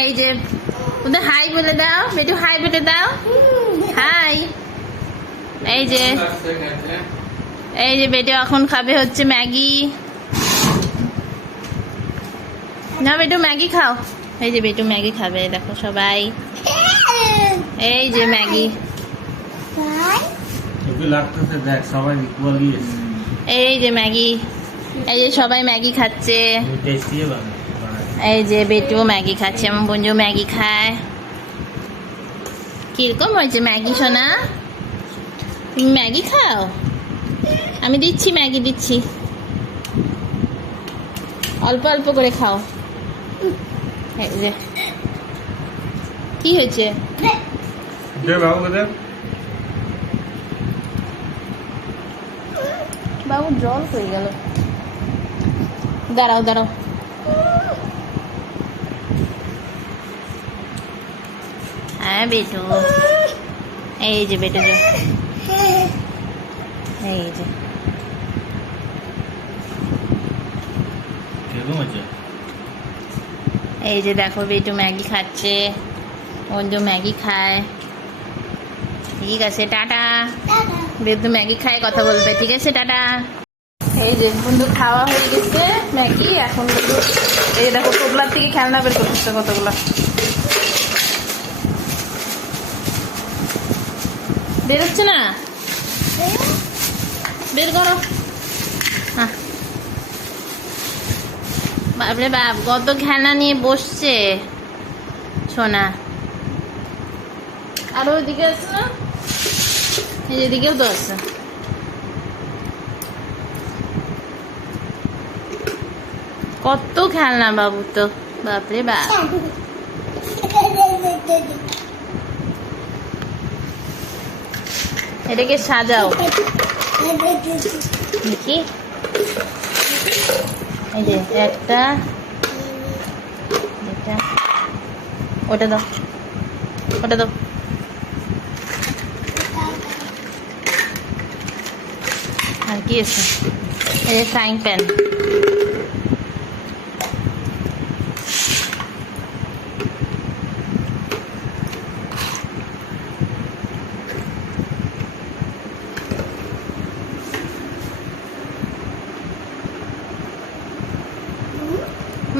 এই যে ওদের হাই বলে দাও, বেটু হাই বলে দাও, হাই। এই যে বেটু এখন খাবে হচ্ছে ম্যাগি। না বেটু ম্যাগি খাও। এই যে বেটু ম্যাগি খাবে, দেখো সবাই। এই যে ম্যাগি, এই যে ম্যাগি, এই যে সবাই ম্যাগি খাচ্ছে। এই যে বেটু ম্যাগি খাচ্ছে, আমার বোনজু ম্যাগি খায়। কিরকম হয়েছে ম্যাগি সোনা? তুমি ম্যাগি খাও? আমি দিচ্ছি, ম্যাগি দিচ্ছি, অল্প অল্প করে খাও। এই যে কি হয়েছে? বাবু জল হয়ে গেল। দাঁড়াও দাঁড়াও, হ্যাঁ বেটু, এই যে বেটু, এই যে এই যে দেখো বেটু ম্যাগি খাচ্ছে, বন্ধু ম্যাগি খায়। ঠিক আছে, টাটা। বেটু ম্যাগি খায় কথা বলবে, ঠিক আছে, টাটা। এই যে বন্ধু খাওয়া হয়ে গেছে ম্যাগি। এখন বন্ধু এই দেখো টোপলার থেকে খেলনা বের করতেছে কতগুলো। বেরোচ্ছে না, বের করো। বাপরে বাপ, কত খেলনা নিয়ে বসছে সোনা। আর ওইদিকে আছে না, এই যেদিকেও তো আছে। কত খেলনা বাবু তো, বাপরে বাপ। এটাকে সাজাও দেখি। এই যে একটা, এটা, ওটা দাও, ওটা দাও। আর কি আছে? এই যে ফ্রাইং প্যান।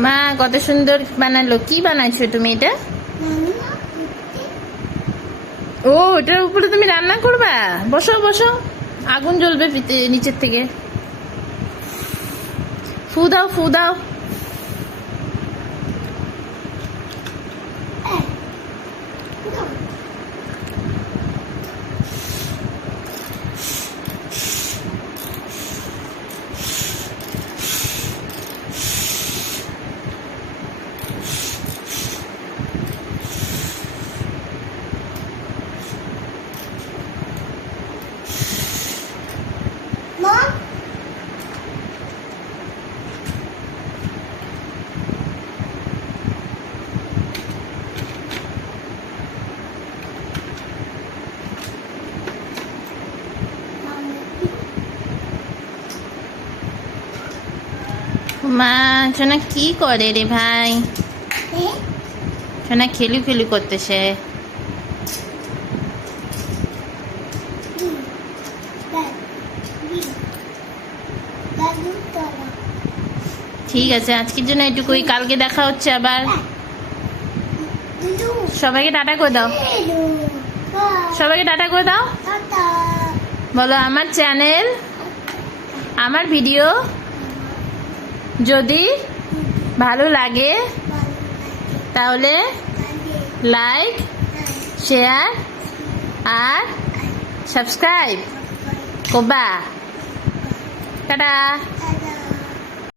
মা কত সুন্দর বানালো। কি বানাইছো তুমি এটা? ও, এটার উপরে তুমি রান্না করবা? বসো বসো, আগুন জ্বলবে নিচের থেকে। ফু দাও, ফু দাও। মা সোনা কি করে রে ভাই? সোনা খেলু খেলু করতেছে। ঠিক আছে, আজকের জন্য এটুকুই। কালকে দেখা হচ্ছে আবার। সবাইকে টাটা করে দাও, সবাইকে টাটা করে দাও। বলো আমার চ্যানেল, আমার ভিডিও যদি ভালো লাগে তাহলে লাইক, শেয়ার আর সাবস্ক্রাইব করবা। টাটা।